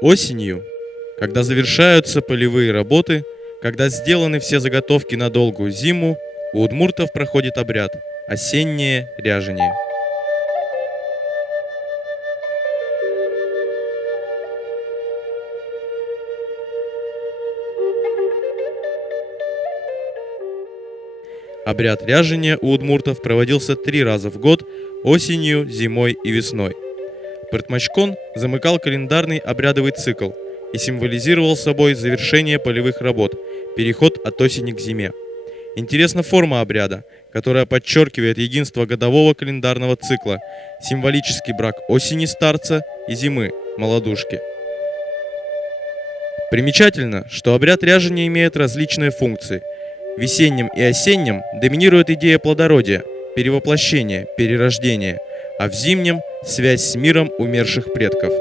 Осенью, когда завершаются полевые работы, когда сделаны все заготовки на долгую зиму, у удмуртов проходит обряд – осеннее ряжение. Обряд ряжения у удмуртов проводился 3 раза в год – осенью, зимой и весной. Пыртмачкон замыкал календарный обрядовый цикл и символизировал собой завершение полевых работ, переход от осени к зиме. Интересна форма обряда, которая подчеркивает единство годового календарного цикла, символический брак осени старца и зимы молодушки. Примечательно, что обряд ряжения имеет различные функции. В весеннем и осеннем доминирует идея плодородия, перевоплощения, перерождения, а в зимнем – связь с миром умерших предков.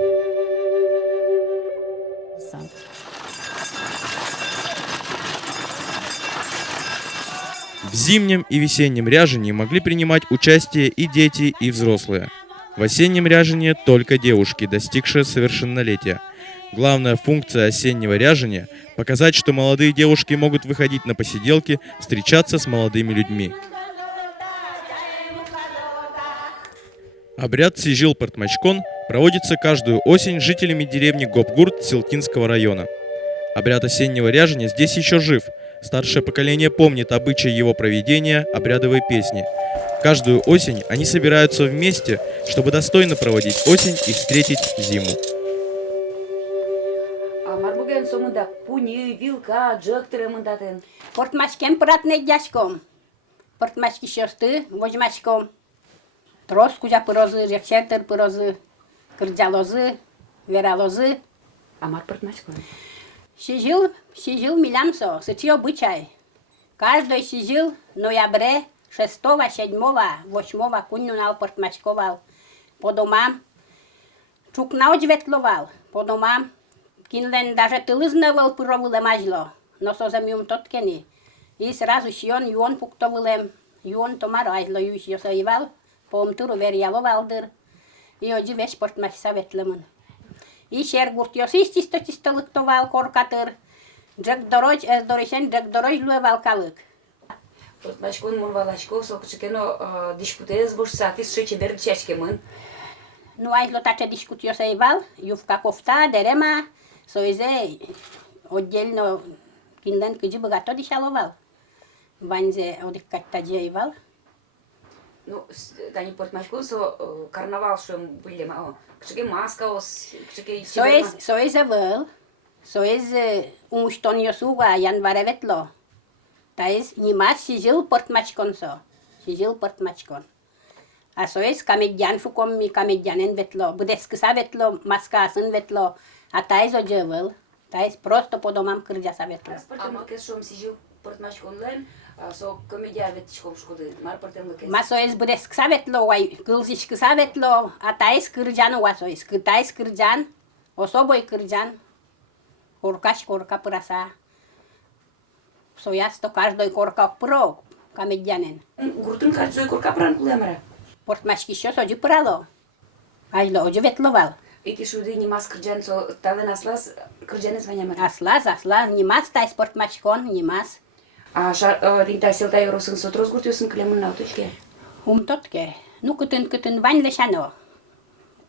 В зимнем и весеннем ряжении могли принимать участие и дети, и взрослые. В осеннем ряжении только девушки, достигшие совершеннолетия. Главная функция осеннего ряжения – показать, что молодые девушки могут выходить на посиделки, встречаться с молодыми людьми. Обряд Сижил-Пыртмачкон проводится каждую осень жителями деревни Гопгурт Силтинского района. Обряд осеннего ряжения здесь еще жив. Старшее поколение помнит обычай его проведения, обрядовые песни. Каждую осень они собираются вместе, чтобы достойно проводить осень и встретить зиму. Пыртмачкен пыратный дяшком. Пыртмачки шерсты, возьмачком. Трос кузя пырозы, рексертер пырозы, кырджалозы, вералозы. Амар пыртмачком. Сижил милямсо, сычи обычай. Каждый сижил ноябре 6, 7, 8 куннунал пыртмачковал. По домам чукнау ветловал. По домам кинлен даже тылызнавал пыровылем ажло. Но созамиум тоткени. И сразу шион юон пуктовылем. Юон томар ажло юсоивал. Помтуру верьяловалдыр. И оди весь пыртмач советлемын. И шергурт чистолыктовал коркатыр. Джек дорож, дорожен, джек дорож луевал калык. Пыртмачкон мурвалачков, сокчекено дискутез бурсатис шечебер чешкемын. Ну ажло тача дискутиосаивал, ювка кофта, дерема, соизе отдельно кинлен кыджи богато дишаловал. Ванзе одиккаттаджаивал. Ну, тани пыртмачкон со карнавал шем билема. Кчеке маска ос, кчеке Соизе выл, соизе умуштоньосуга январе ветло. Таиз нимас сижил пыртмачконсо, сижил пыртмачкон. А соиз комедьян фукомми комедьянен ветло, будескыса ветло, маскасын ветло, а таиз оджевыл, таиз просто по домам кырджаса ветло. Амакес шом сижил пыртмачконлен, со комедия ветчком шкуды, мар пыртемлыкес. Ма соиз будескыса ветло, уай кылзишкыса ветло, а таиз кырджан уа соиз, таиз кырджан, особой кырджан, коркаш корка пыраса. Соясто каждой корка пыро, комедьянен. Гуртун каждой корка пран кулемара. Портмачки еще соджи пырало. Ажло оджи ветловал. Эти шуды нимас кырджан со тален аслас кырджане званямар. Аслаз, нимас тайс портмачкон, нимас. А ринта селта юросын сотрос гуртюсын клемын науточке. Тотке. Ну кытын вань лешано.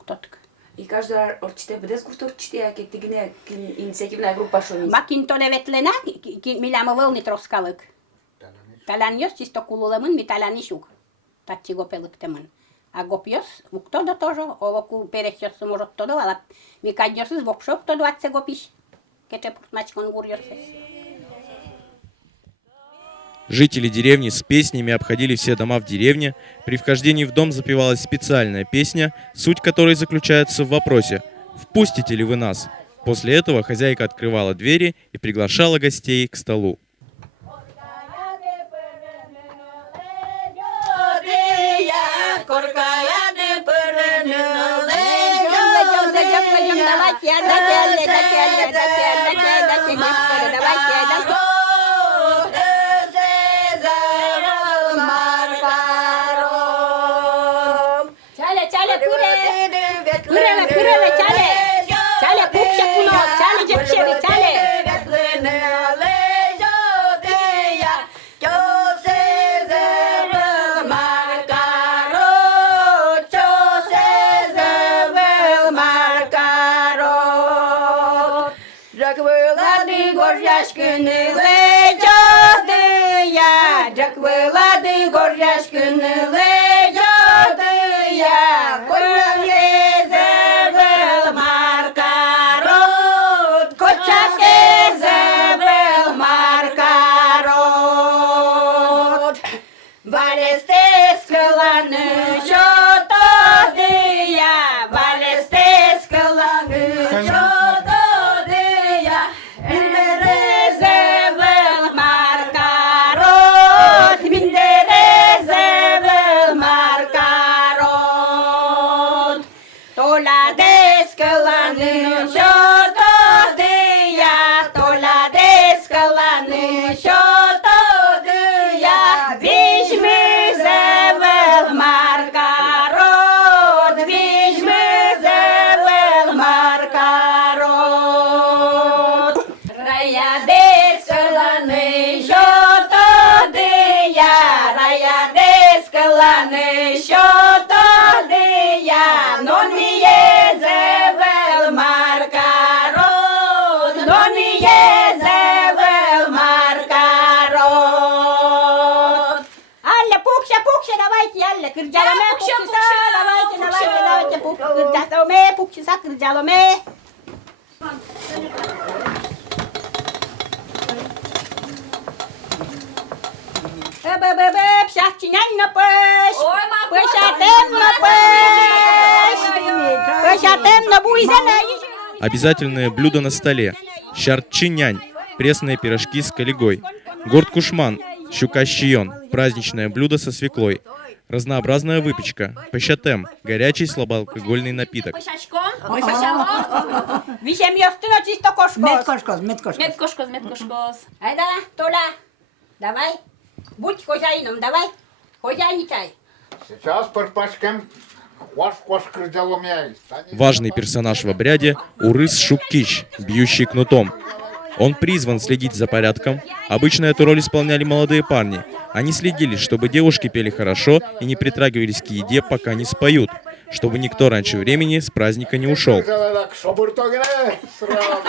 Тотк. И каждый орчите бедес гурторчите, а кеттигине инициативная группа шонис. Макин толе ветлена, милямовал не троскалык. Таланьос чисто кулулемын, ми таланишук. Татчи гопелыктемын. А гопьос, уктодо тоже, овоку перехёс может тодо, а ми кадьёсыз вопшок тодо атсе гопиш. Кече пуртмачкон гурьёсыз. Жители деревни с песнями обходили все дома в деревне. При вхождении в дом запевалась специальная песня, суть которой заключается в вопросе «Впустите ли вы нас?». После этого хозяйка открывала двери и приглашала гостей к столу. Чале, пупша горяшкины лежадыя, джаквылады горяшкины лежадыя, кочаке зевел маркарот, кочаке зевел маркарот. Валесте скаланы жотодыя, валесте скаланы жотодыя, Миндерезевел маркарот, Миндерезевел маркарот. Толадес каланы жотодыя, толадес каланы жотодыя, вижми зевел маркарот, вижми зевел маркарот. Рая дескаланы жотодыя, рая дескаланы жотодыя, но не зевел маркарот, но не зевел маркарот. Алля, пукша, пукша, давайте, Алля, кырджаломе, пукшиса, давайте, кырджаломе, пукшиса, кырджаломе. Бе-бе-бе-бе, пшахчинянь на пеш, Ой, ма, пешатем на пеш, пешатем на буйзена. Обязательное блюдо на столе. Щарчинянь. Пресные пирожки с калигой. Горд-кушман. Щука-щион. Праздничное блюдо со свеклой. Разнообразная выпечка. Пешатем. Горячий слабоалкогольный напиток. Пышачком, пышачалом, Вишем ёстыно чисто кошкос. Медкошкос, медкошкос. медкошкос, медкошкос. Айда, Толя, давай, будь хозяином, давай, хозяйничай. Сейчас под пачком ваш кошка делом есть. Важный персонаж в обряде – Урыс Шуккич, бьющий кнутом. Он призван следить за порядком. Обычно эту роль исполняли молодые парни. Они следили, чтобы девушки пели хорошо и не притрагивались к еде, пока не споют, чтобы никто раньше времени с праздника не ушел. Так, собыртогне сразу.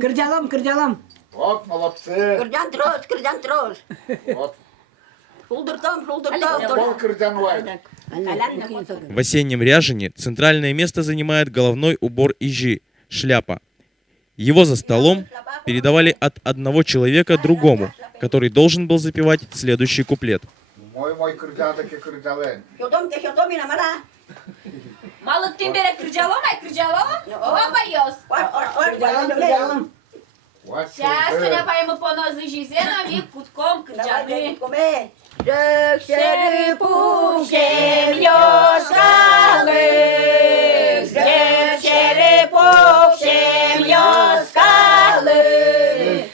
Кырджалом, кырджалом. Вот, молодцы. Кырджан трош. Вот, Шулдыртом, пол кырдян вай. В осеннем ряжене центральное место занимает головной убор ижи – шляпа. Его за столом передавали от одного человека другому, который должен был запевать следующий куплет. Мой кырдян таки кырдялен. Хёдоми намара. Малык тимбере кырджалом, ай кырджалом, опа ёс. Кырджалом. Вот, Сейчас сюда. меня пойму по нозу жизеном и кутком кырджалы. Шеры пухем ёскалы, шеры пухем ёскалы.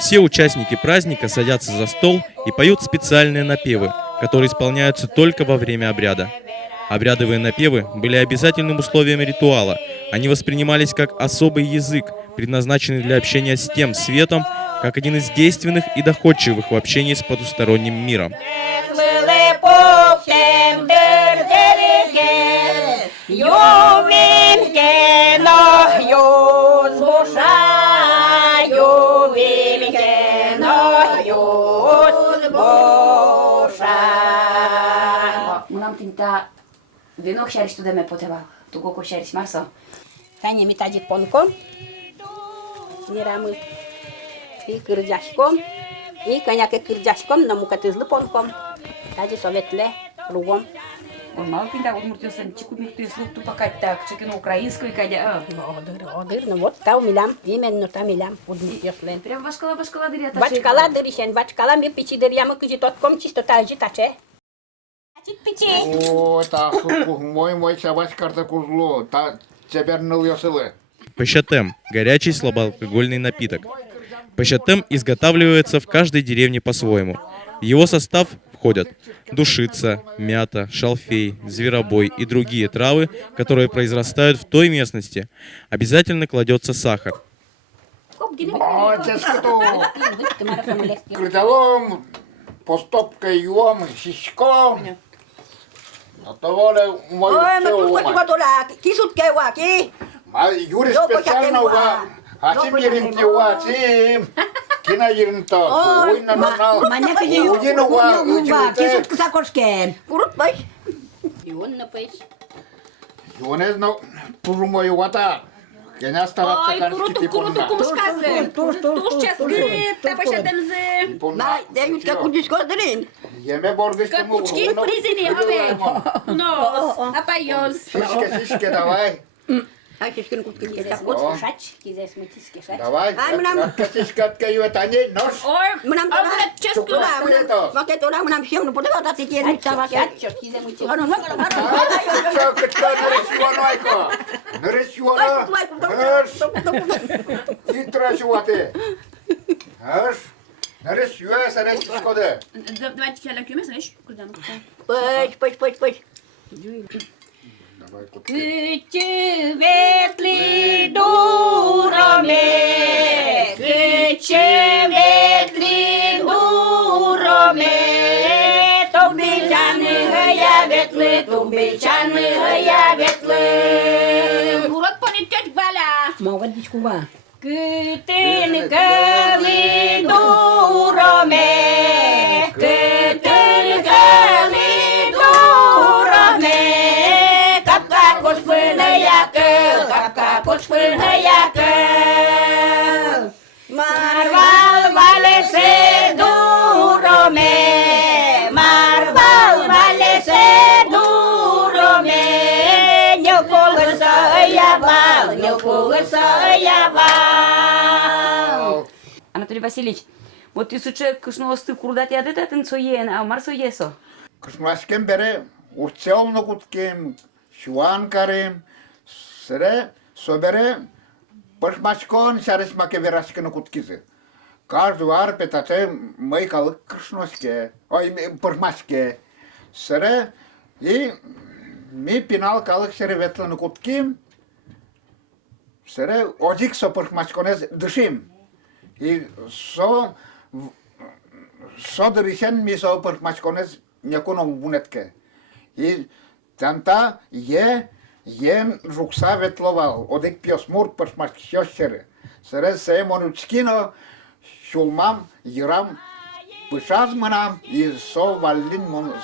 Все участники праздника садятся за стол и поют специальные напевы, которые исполняются только во время обряда. Обрядовые напевы были обязательным условием ритуала. Они воспринимались как особый язык, предназначенный для общения с тем светом, как один из действенных и доходчивых в общении с потусторонним миром. Мунам тинта венок шариш туда ме потебал. Туго шариш марсо. Таня метадик понком, нерамы и кырджашком, и коняке кырджашком, но мукатызлы понком. Тади советле, кругом. Он мало тинта удмуртился, чеку мирту слуг тупо так, чеки на украинскую кадя. Одыр, ну вот та милям, именно та милям, удмуртёслен. Прям башкала дыря. Бачкала дыришен, бачкала ми пичи дырьямы кыжи тотком чисто тажи таче. Ачит пичи. О, та суку, мой собачка кузло, та цебернул ёсылы. Пешатем – горячий слабоалкогольный напиток. Пешатем изготавливается в каждой деревне по-своему. В его состав входят душица, мята, шалфей, зверобой и другие травы, которые произрастают в той местности. Обязательно кладется сахар. О, теското. Кырдялом, постопкой юом, сиськом. А то воля мой Ой, все матушка умай. чугатула, кисут кева, ки. Юрий Yok, специально yok, уга. yok. Açım Yok, yerin ki yok. uga açım. Kina yerin to. Oyna normal. Мене тоді Уйди ну уга. кисут кисакошке. Kurutmayış. Йон напиш. Юнез но турумой угата. Кеня стараться Ой, каршки куруту, типа куруту, на. кумшказы. Туш часки, тапашадымзы. Ben de yüzde kudüs gösterin. Yeme borgıştı mı? Капучки призыли, аве. Нос, апайоз. Шишке давай. Ay şişkin kutkin Кізес kesap. мут кушач, кізес мутис кишач. Давай. Ай, мынам. Шишке откаю тани нож. Ой, Mınam а вот часку. Maket ona mınam şey onu burada da tikiyen Ачо, tabak. ачо, кізе мутис. Ano ne kadar. Çok kıtla narışıvanı ayko. Narışıvanı. Titraşıvatı. Hış. Narışıva sana şişkodu. Давайте киля кюме, знаешь, куда мы? Pış. Давай кутки. Küçüvetli durome, küçüvetli durome, Тобичани гаяветли, тобичани гаяветли. Урод понятеть баля. Мова дичкува. Kütün köli durome, kütün köli durome, kapka koşpını yakıl, kapka koşpını yakıl. Marval valese durome, marval valese durome, не колыса явал, не колыса явал. Анатолий Васильевич, вот ты суче кышнулосты курдат ядетатын соен, а мар соесо. Kışmaşken beri urçeolnu kutkим, şuan karim, sıra sobere pışmaşkon şarışmake veraşkını kutkizi. Каждый вар петаче мой калык крышноске, ой, пышмашке. Sıra и ми пинал калык шере ветланы кутким, sıra ожик со пышмашконез дышим. И со дыришен ми со пышмашконез неконом бунетке. И танта ен жукса ветловал, одек пьосмур пышмашки шёшчере. Sıra се монучкино şulmam, yıram, bıçaz mınam, so vallin mon,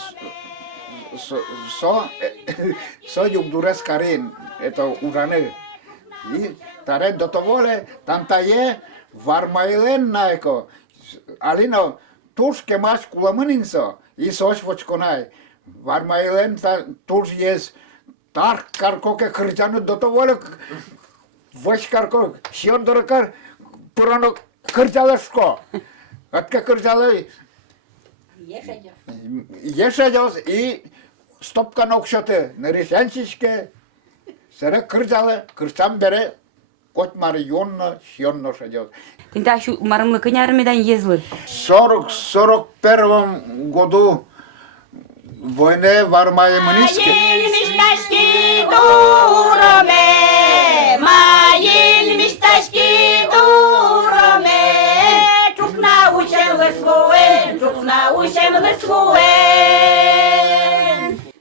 so yugdures karin, eto uranı. I tare dotovole, tantaye varmaylen naiko, alino, tuż kemasz kulamıninso, i soś voçkonay. Varmaylen tuż jest tark karkoke kırcanı dotovole, voç karkok, şiondorokar, pıranok, Kırcalaşko. Atka kırcalı Ешедеш. yaşayacağız i stopka nokşatı nereşençişke sere kırcalı kırçam bere котмары йонно шьонно шадет. Тинта шу марымлы кынярымедан езлы. В 40-41 году войне в Армае Мниске. Мечтачки дуроме, мои мечтачки дуроме, чук научим лысвуэн,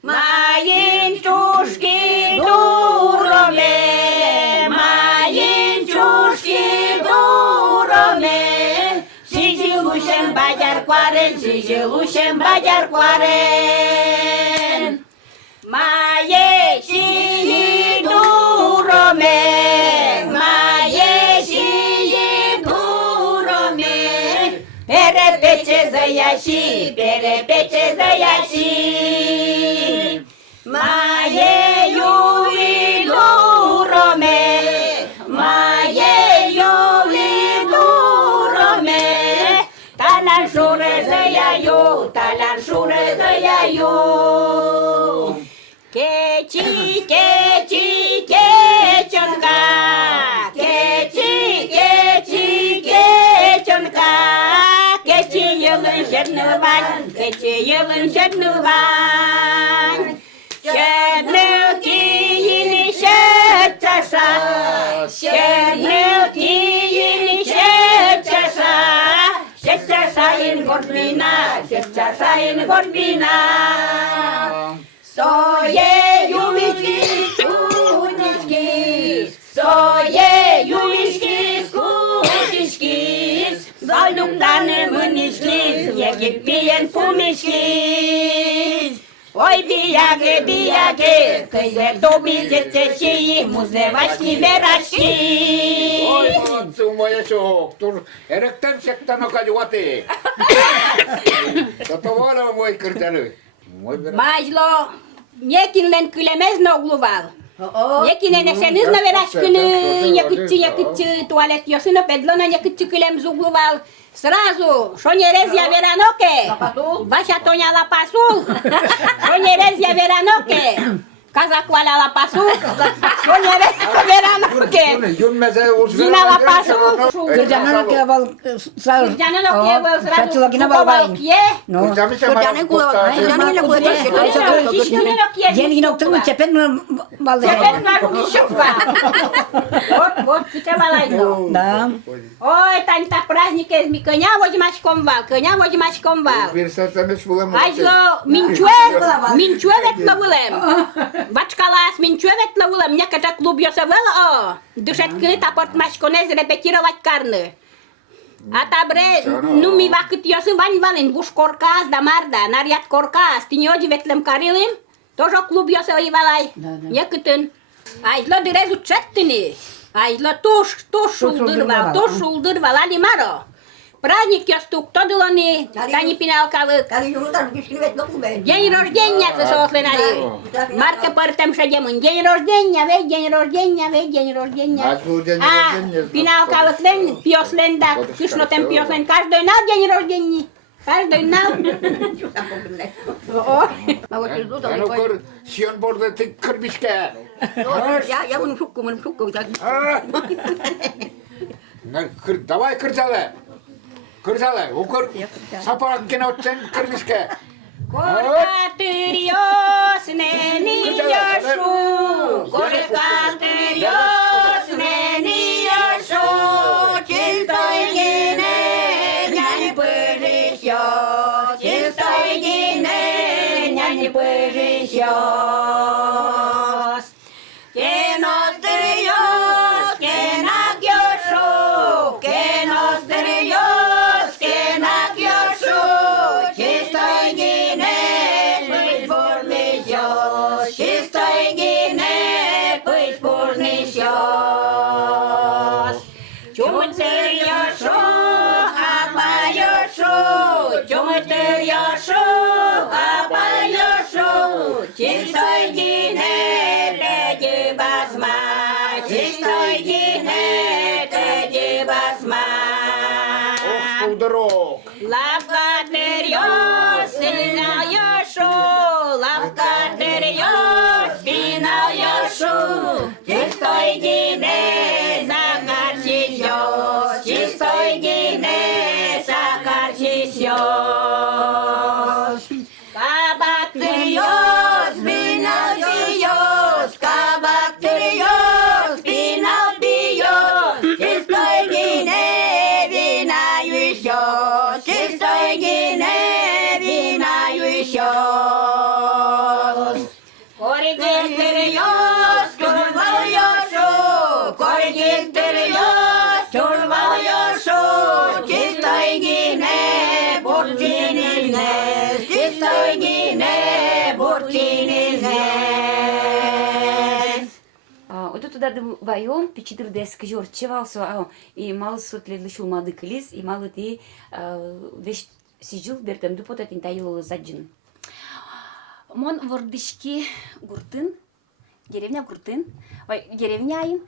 мои чушки дуроме, мои чушки дуроме, сижилушем бадяр кварен, моей сии дуроме, перепече заящи, моею дуроме, талан шуре заяю, Keçi, keçonka, keçi yılın şednı var, şednı kiyini şed çaşa, şed çaşayın gormina, Soye yumiçki, Ой, пиен пумишки. Ой, біяги, кизе тобі дітей, музевашні верашки. Ой, молодці, моє чого. Тож, еректем сектано кадювати. Готовано, мой кирдяли. Мой бере. Бажло, некінлен килемезно углувал. Некінен есенизно верашкини, якитці туалет йосино педлоно, якитці килем зуглувал. Сразу, що не резя вераноке, ваша тоня лапасул, що не резя вераноке, казак валя лапасул, що не резя вераноке, Юн мезе узвела. зіна лапасул, Кырдянан кебал сразу. Кырдянан окей, Сачила сразу гина балвайн. купавал Ну. Кырдяны кулавай, кырдяны кулавай. Yen inoktun çepen balde. Теперь нашу шуфа. Вот, сейчас валайно. Да. Ой, Танька, праздник из коня возьмачком вал. Вірсетемеш булем. Ажло, минчуевет ловилем. Бачкалас, минчуевет ловилем. Неката клуб йосевела, о. Душетки та портмачконез репетировать карны. А табре, ну ми вакыт йосы вань вален, буш коркас да марда, наряд коркас, ти не одиветлем карилим, тоже клуб йосы ойвалай. Некытын. Ажло дырезу четтыни. Ажло туш шулдырвал, али маро. Праздник йостук, то дылони, тани пиналкалык. Кали юнутар кишкинвет локубе. День рождения засохленали. Марка портем шадемын. День рождения, вей, день рождения, вей, день рождения. Пиналкалыклен, пьослен, да, кышнотем пьослен. Каждый нал день рождения. Каждый нал. Я ну кор, сион борде ти кырбишке. Я bunu şukkum. Давай кырзалы. Кырзалы, укыр. Сапарат гена отсен кырбишке. Коркатырьос нени йошу. Коркатырьос нени йошу. Чистой гине, няни пырыщё. Чистой гине, няни пырыщё. Кеностырьос, кенак йошу. Кеностырьос, кенак йошу. Чистой гине, пыть бурныщё. Чистой гине, пыть бурныщё. Чумытыр йошу, апа йошу. Чумытыр йошу, апа йошу. Чистой гине, теди басма. Чистой гине, теди басма. Ох, скудорок. Лавкатырьос, спинал йошу. Лавкатырьос, спинал йошу. Чистой гине, закарчищёс. Чистой гине, закарчищёс. Кабактырьос, спинал бьёс. Кабактырьос, спинал бьёс. Чистой гине, вина ющёс. Чистой гине, вина ющёс. Коригектырьос, чурвал йошу. Коригектырьос, чурвал йошу. Чистой гине, бурчинизне. Чистой гине, бурчинизне. Ото туда вайом, печидыр деск жорчевался, и мал сутле лишил мады клис, и мал ты вещь сижил, бертем дупота тинтаило заджин. Мон вордышки Гуртын, деревня Гуртын, деревняйын,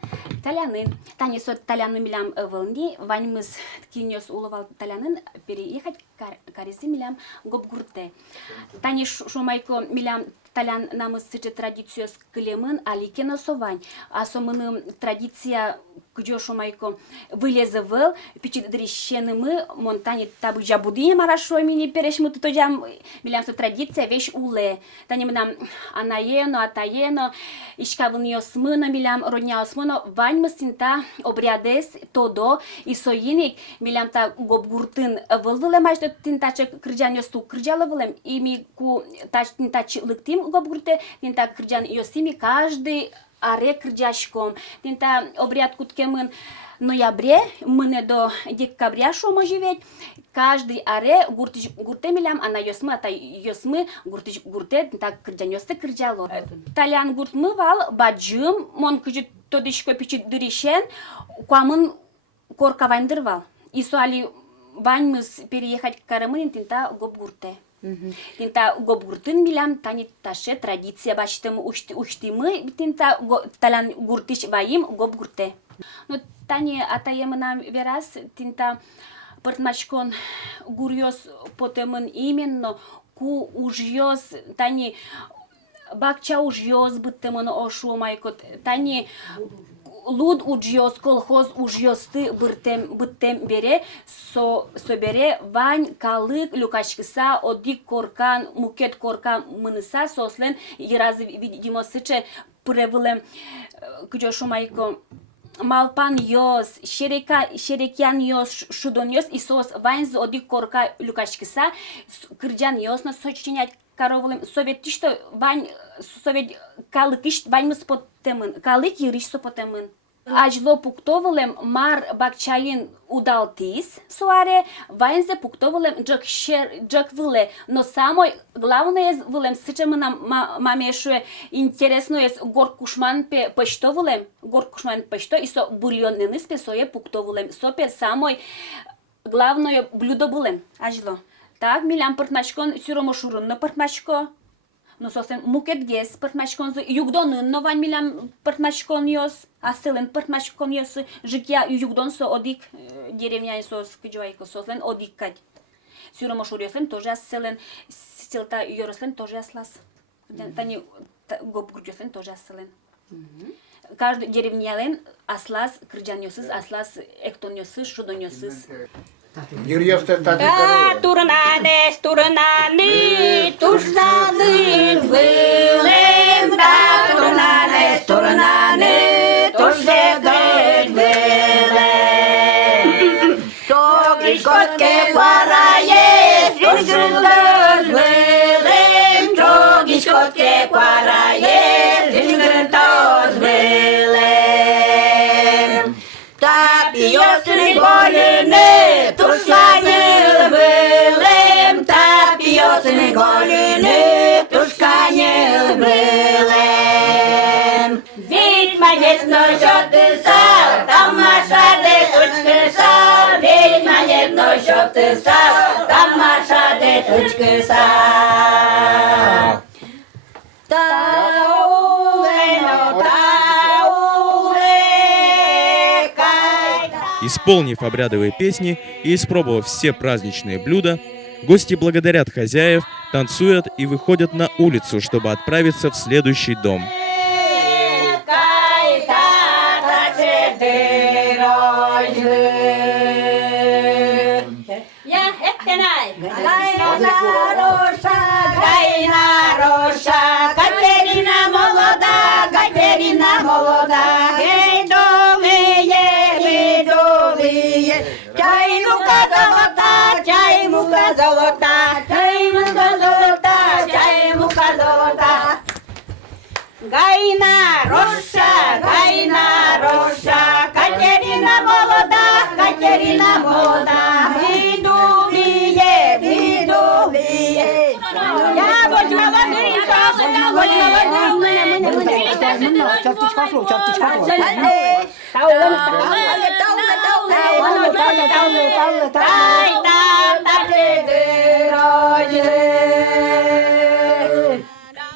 талянын. Тани сот талянын милям волни, ваньмыз киньос уловал талянын, переехать карисы милям гоп Гурте. Тани шумайко милям талян намыз сычы традициос клемын аликена совань, а сомыны традиция кджо шумайко вылезывал, пичит дрещены мы, монтани табы жабудыне марашой мини перешмы тутожам милям со традиция вещь уле. Тани мы нам анаено, атаено, ишкавын йосмыно милям родня осмыно, вань мы синта обрядес тодо и соиник милям та гоп Гуртын вылвылем, аж то тинтаче крыджан йосту крыджала вылем, и ми ку тинтач лыктим гоп Гурте, тинта крыджан йосими каждый аре крыджашком, тинта обряд куткемын ноябре, мене до декабря, що може ведь, каждый аре гурте милям, ана йосмы, ата йосмы, гурте, так кырджанёсты кырджало. Талян гуртмы вал, баджым, мон кыжы тодышко пичит дыришен, куамын коркавайндыр вал. И суали ваньмыз переехать к Карамын, тинта гоп гурте. Тинта гоп гуртын милям, тани таше традиция баштым уштимы, тинта талян гуртыш ваим гоп гурте. Ну, тани атаемына верас, тинта пыртмачкон гурьёс потемын именно, ку ужьёс, тани бакча ужьёс быттемын ошу майкот, тани луд ужьёс, колхоз ужьёсты быттем бере, собере вань калык люкачкыса, одик коркан, мукет коркан мыныса, сослен, и раз видимо сыче превылем, кжошу майко, Малпан йос, шерекян йос, шудон йос, и сос вайнз одик корка люкачкыса, кырджан йос, но сочинять коровлем, совет ти, что вань, совет калык иш, вань потемын, калык ириш потемын. Ажло пуктовлем мар бакчаин удалтис, суаре, вайнзе пуктовлем джак выле, но самой главное вылем, сычем нам мамешуе интересно есть горкушман пештовлем, горкушман пешто, и со бульонный спе сое пуктовлем, сопе самой главное блюдо булем, ажло. Так, милям пыртмачкон сюромошурун на пыртмачко. Ну, сосен мукет гес пыртмачкон з югдонын но вань милям пыртмачкон йос, а селен пыртмачкон йос, жикя югдон со одик деревня сос кыджуайко сослен одик кать. Сюромошур йослен тоже селен, силта йорослен тоже аслас. Тани гоп гурджослен тоже аселен. Каждый деревнялен аслас кырджан йосыз, аслас эктон йосыз, шудон йосыз. Турнане, тушнаны, вылем, турнане, тушнаны, вылем. Чогишкотке кварае, жингрындыз, вылем, чогишкотке кварае, жингрындыз, вылем. Тапиосны голины, тушканел вылем, тапиосны голины, тушканел вылем. Ведьма нет, но что ты сал, там маша де сучка сал, ведьма нет, но что ты сал, там маша де сучка сал. Исполнив обрядовые песни и испробовав все праздничные блюда, гости благодарят хозяев, танцуют и выходят на улицу, чтобы отправиться в следующий дом. Гайна Роша, Катерина молода, видулие. Я будь молодым,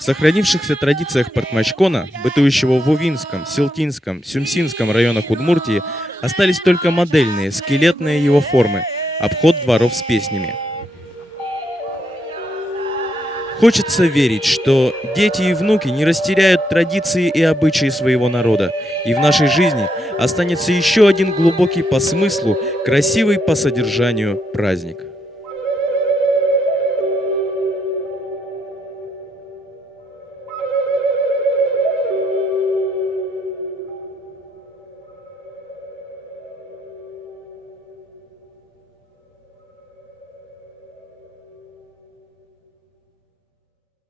В сохранившихся традициях портмачкона, бытующего в Увинском, Силтинском, Сюмсинском районах Удмуртии, остались только модельные, скелетные его формы, обход дворов с песнями. Хочется верить, что дети и внуки не растеряют традиции и обычаи своего народа, и в нашей жизни останется еще один глубокий по смыслу, красивый по содержанию праздник.